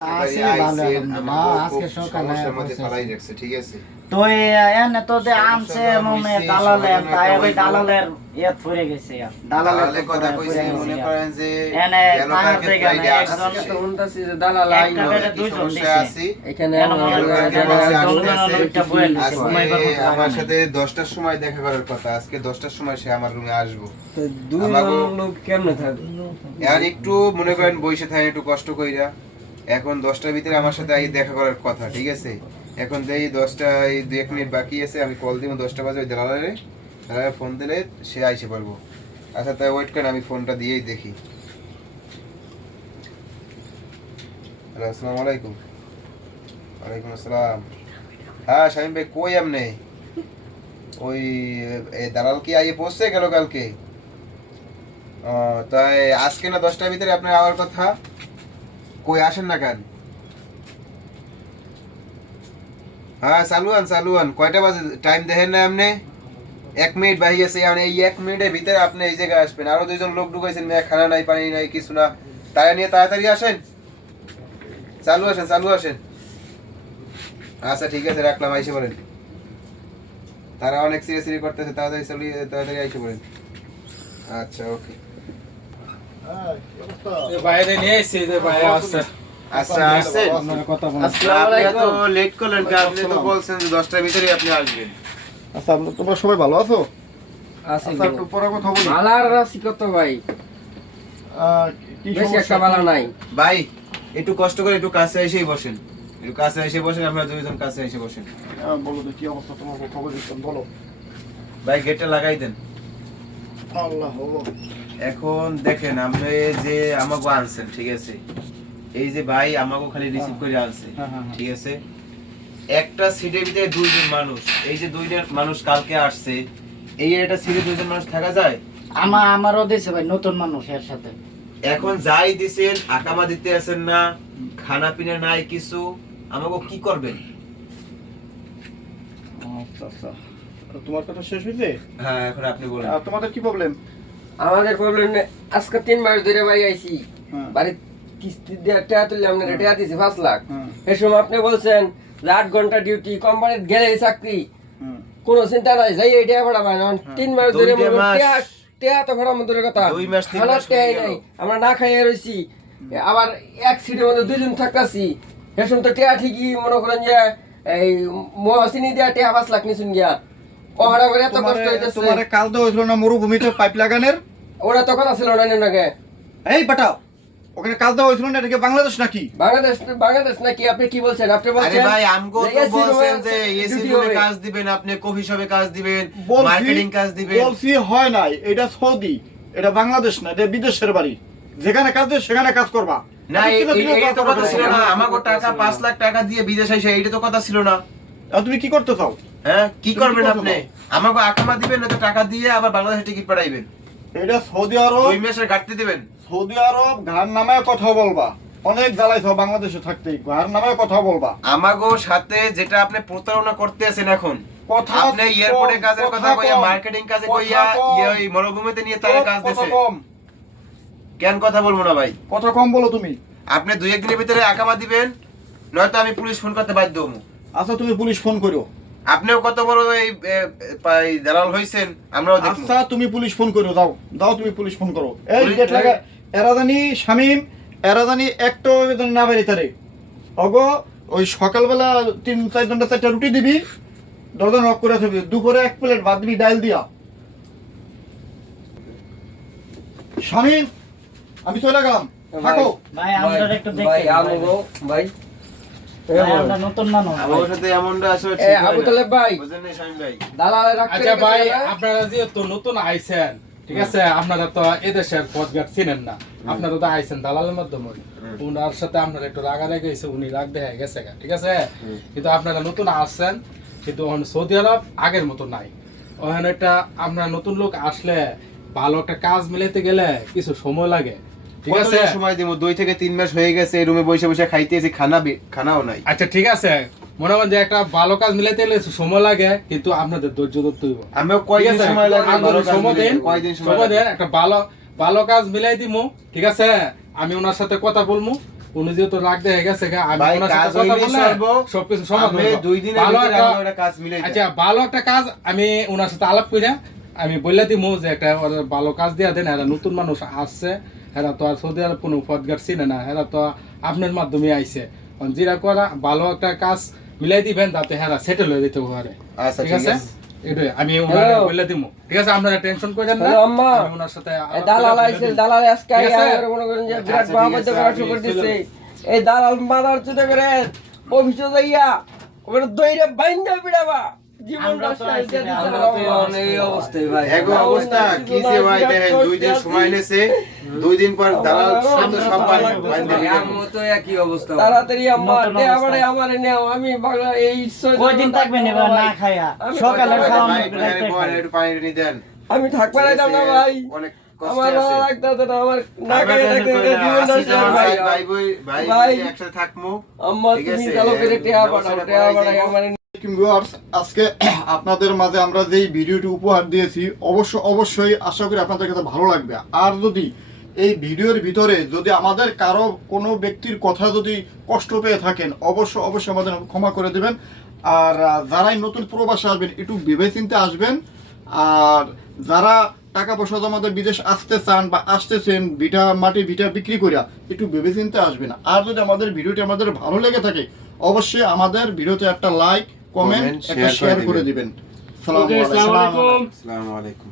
আজকে সকালে ঠিক আছে তো এনে তো যে আনছে মনে দালালের তাই ওই দালালের ইয়ে পড়ে গেছে দালালের কথা কইছে মনে করেন যে এনে কাছে গেলে একজন তো বলতাছি যে দালাল আইলো দুইজন দিছে এখানে দুইটা বইল ঘুমাইবার মতো আমার সাথে 10টার সময় দেখা করার কথা আজকে 10টার সময় সে আমার রুমে আসবো তো দুই লোক কেমনে থাকবে আর একটু মনে করেন বসে থাকে একটু কষ্ট কইরা এখন 10টার ভিতরে আমার সাথে আই দেখা করার কথা ঠিক আছে এখন দেই 10টা এই 2 মিনিট বাকি আছে আমি কল দিব 10টা বাজে ওই দালালে ফোন দিলে সে আইসে পারবো আচ্ছা তাই ওয়েট করেন আমি ফোনটা দিয়েই দেখি আসসালামু আলাইকুম ওয়ালাইকুম আসসালাম হ্যাঁ শামিম ভাই কই আমনে ওই দালাল কি আইয়ে পৌঁছে গেল কালকে তাই আজকে না 10টার ভিতরে আপনার আওয়ার কথা কই আসেন না কেন হ্যাঁ চালুয়ান কয়টা বাজে টাইম দেখেন না আপনি 1 মিনিট বাকি আছে মানে এই 1 মিনিটের ভিতরে আপনি এই জায়গায় আসবেন আরো দুইজন লোক ঢুকাইছেন মেয়ে খানা নাই পানি নাই কিছু না তাই নিয়ে তাড়াতাড়ি আসেন চালু আসেন আচ্ছা ঠিক আছে রাখলাম আইসে বলেন তারা অনেক সিরিয়াসলি করতেছে তাড়াতাড়ি আইসে বলেন আচ্ছা ওকে বাইরে নিয়ে এসেছি যে বাইরে আসছে আচ্ছা আসেন আসসালামু আলাইকুম লেট করলেন কি আপনি তো বলছেন যে 10টার ভিতরে আপনি আসবেন আচ্ছা তোমরা সবাই ভালো আছো আছে আচ্ছা একটু পরে কথা বলি আলার রাশি কত ভাই কি বেশি একটা সমস্যা ভালো নাই ভাই একটু কষ্ট করে একটু কাছে এসেই বসেন আপনারা দুইজন কাছে এসে বসেন বলো তো কি অবস্থা তোমার খবর দিচ্ছেন বলো ভাই গেটটা লাগাই দেন আল্লাহ এখন দেখেন আপনি যে আমাকে আনছেন ঠিক আছে এই যে ভাই আমাকে খালি রিসিভ করে আনছে ঠিক আছে একটা সিটের ভিতরে দুইজন মানুষ এই যে দুইজন মানুষ কালকে আসছে এই একটা সিটে দুইজন মানুষ থাকা যায় আমারও দিছে ভাই নতুন মানুষ এর সাথে এখন যাই দিছেন আকামা দিতে আছেন না খানা পিনা নাই কিছু আমাকে কি করবেন আচ্ছা আচ্ছা তোমার কথা শেষ হইছে হ্যাঁ এখন আপনি বলেন তোমাদের কি প্রবলেম আমাদের প্রবলেম আজকে 3 মাস ধরে ভাই আইছি হ্যাঁ। বাড়ি কিস্তি দিয়ে টাকা তুললে আমরা টাকা দিছি 5 লাখ এই সময় আপনি বলছেন যে 8 ঘন্টা ডিউটি কোম্পানিতে গেলে চাকরি কোনো চিন্তা নাই যাই এই টাকা ভাড়া পায় না 3 মাস ধরে টাকা তো ভাড়া মধ্যে কথা 2 মাস 3 মাস নাই আমরা না খাইয়ে রইছি আবার এক সিটের মধ্যে দুইজন থাকতাছি এই সময় তো টাকা ঠিকই মনে করেন যে এই মহাসিনী দিয়া টাকা 5 লাখ নিছুন গিয়া ওহারা করে এত কষ্ট হইতেছে তোমারে কাল তো হইছিল না মরুভূমিতে পাইপ লাগানোর ওরা তখন আসলে না নাকি এই বাটাও ওখানে কাল তো হইছিল না এটা কি বাংলাদেশ নাকি বাংলাদেশ নাকি আপনি কি বলছেন আপনি আরে বলছেন ভাই আমগো তো বলছেন যে এসি রুমে কাজ দিবেন আপনি কফি শপে কাজ দিবেন মার্কেটিং কাজ দিবেন বলছি হয় নাই এটা সৌদি এটা বাংলাদেশ না এটা বিদেশের বাড়ি যেখানে কাজ দেয় সেখানে কাজ করবা না এই তো কথা ছিল না আমাগো টাকা 5 লাখ টাকা দিয়ে বিদেশ আইছে এইটা তো কথা ছিল না আর তুমি কি করতে চাও হ্যাঁ কি করবেন আপনি আমাগো আকামা দিবেন না তো টাকা দিয়ে আবার বাংলাদেশে টিকিট পাঠাইবেন এটা সৌদি আরব 2 মাসের ঘাটতি দিবেন সৌদি আরব ঘর নামায় কথা বলবা অনেক জ্বালাইছো বাংলাদেশে থাকতে ঘর নামায় কথা বলবা আমাগো সাথে যেটা আপনি প্রতারণা করতে আছেন এখন কথা আপনি এয়ারপোর্টে কাজের কথা কইয়া মার্কেটিং কাজে কইয়া এই মরুভূমিতে নিয়ে তারে কাজ দিছে কেন কথা বলবো না ভাই কথা কম বলো তুমি আপনি 2-1 দিনের ভিতরে আকামা দিবেন নয়তো আমি পুলিশ ফোন করতে বাধ্য হবো আচ্ছা তুমি পুলিশ ফোন করো আপনিও কত বড় এই দালাল হইছেন আমরাও দেখব আচ্ছা তুমি পুলিশ ফোন করো দাও তুমি পুলিশ ফোন করো এই গেট লাগা এরাদানি শামিম এরাদানি একটো না বেরি তারে ওগো ওই সকালবেলা 3-4 ঘন্টা 4টা রুটি দিবি দরজা নক করে থাকবি দুপুরে 1 প্লেট ভাত দিবি ডাল দিয়া শামিম আমি চলে গেলাম থাকো ভাই আমরা একটু দেখি ভাই আমগো ভাই আমরা নতুন মানুষ আমার সাথে এমনটা আসলে এ আবু তালেব ভাই বুঝেন না শামিম ভাই দালালে রাখতে আচ্ছা ভাই আপনারা যেহেতু নতুন আইছেন ঠিক আছে আপনারা তো এদেশের পথঘাট চিনেন না আপনারা তো আইছেন দালালের মাধ্যমে উনার সাথে আপনারা একটু রাগারাগি হয়েছে উনি রাগ দেখা গেছে ঠিক আছে কিন্তু আপনারা নতুন আসছেন কিন্তু সৌদি আরব আগের মতো নাই ওখানে একটা আপনারা নতুন লোক আসলে ভালো একটা কাজ মিলাইতে গেলে কিছু সময় লাগে ঠিক কত আছে সময় দিব 2 থেকে 3 মাস হয়ে গেছে এই রুমে বসে বসে খাইতেছি খানাও নাই আচ্ছা ঠিক আছে মনে করেন যে একটা ভালো কাজ মিলাইতে গেলে সময় লাগে কিন্তু আপনাদের ধৈর্য ধরতে হইব আমরা কয়দিন সময় লাগে ভালো কাজ সময় দেন কয়দিন সময় সময় দেন একটা ভালো কাজ মিলাই দিমু ঠিক আছে আমি ওনার সাথে কথা বলমু উনি যেহেতু রাগ দেখে গেছে গা, আমি ভাই, ওনার কাজ সাথে কথা হইলেই বলে সর্ব। সবকিছু সমাধান আমি করবো। 2 দিনের ভালো ভিতরে একটা- আমরা একটা কাজ মিলাই আচ্ছা ভালো একটা কাজ আমি ওনার সাথে আলাপ কইরা আমি বললে দিমু যে একটা ওর ভালো কাজ দিয়া দেন, এরা নতুন মানুষ আসছে, এরা তো আর সৌদি আরব কোনো পথঘাট চিনে না, এরা তো আপনার মাধ্যমে আইছে, যেটা করা ভালো একটা কাজ মিলাই দিবেন যাতে হ্যাঁ সেটেল হয়ে যেতে পারে। আচ্ছা, ঠিক ঠিক আছে, আছে। এটাই আমি ওনাকে Hello. বলে দিমু। ঠিক আছে, আপনারা টেনশন করেন না, Hello, আম্মা। আমি ওনার সাথে আলাপ এই করে দালাল বলে আইছে, দিমু। দালাল আজকে ঠিক আছে? আইয়া মনে করেন যে বিরাট আচ্ছা, ঠিক মহাপদ্য আছে, করা আমি শুরু করে চলে দিচ্ছে। এই দালাল মাদার চুদে করে অফিসে যাইয়া ওখানে দইরে বাইন্দা বিড়াবা জীবনটা আমরা তো শেষ আইছি দিয়ে না, দিছে আমরা তো আল্লাহ। এই অবস্থায় ভাই। এগো অবস্থা কি যে ভাই দেখেন 2 দিন সময় নেছে, 2 দিন পর দালাল সাথে সব একই অবস্থা। তাড়াতাড়ি আম্মা নতুন দেয়া অবস্থা। বাড়ে আমারে নেও, আমি বাংলা এই কয়দিন থাকবেন এবার না খায়া? সকালের খাওয়া ভাই একটু পানি নি দেন। আমি থাকতে পারতাম না ভাই, অনেক আমার কষ্ট ভালো আছে। লাগতো না, আমার না খেয়ে থাকতে জীবনটা আসি শেষ যখন ভাই। ভাই ভাই ভাই। একসাথে থাকমু। আম্মা ঠিক তুমি আছে, চালো করে টেয়া পাঠাও, ব্যবসাটা টেয়া করাই পাঠাই যাবো। আমার ভিউয়ার্স, আজকে আপনাদের মাঝে আমরা যেই ভিডিওটি উপহার দিয়েছি অবশ্যই আশা করি আপনাদের কাছে ভালো লাগবে। আর যদি এই ভিডিওর ভিতরে যদি আমাদের কারো কোনো ব্যক্তির কথা যদি কষ্ট পেয়ে থাকেন অবশ্যই আমাদের ক্ষমা করে দেবেন। আর যারাই নতুন প্রবাসে আসবেন একটু ভেবেচিন্তে আসবেন। আর যারা টাকা পয়সা আমাদের বিদেশ আসতে চান বা আসতেছেন ভিটা বিক্রি করিয়া একটু ভেবেচিন্তে আসবেন। আর যদি আমাদের ভিডিওটি আমাদের ভালো লেগে থাকে অবশ্যই আমাদের ভিডিওতে একটা লাইক কমেন্ট একটা শেয়ার করে দিবেন। আসসালামু আলাইকুম। আসসালামু আলাইকুম।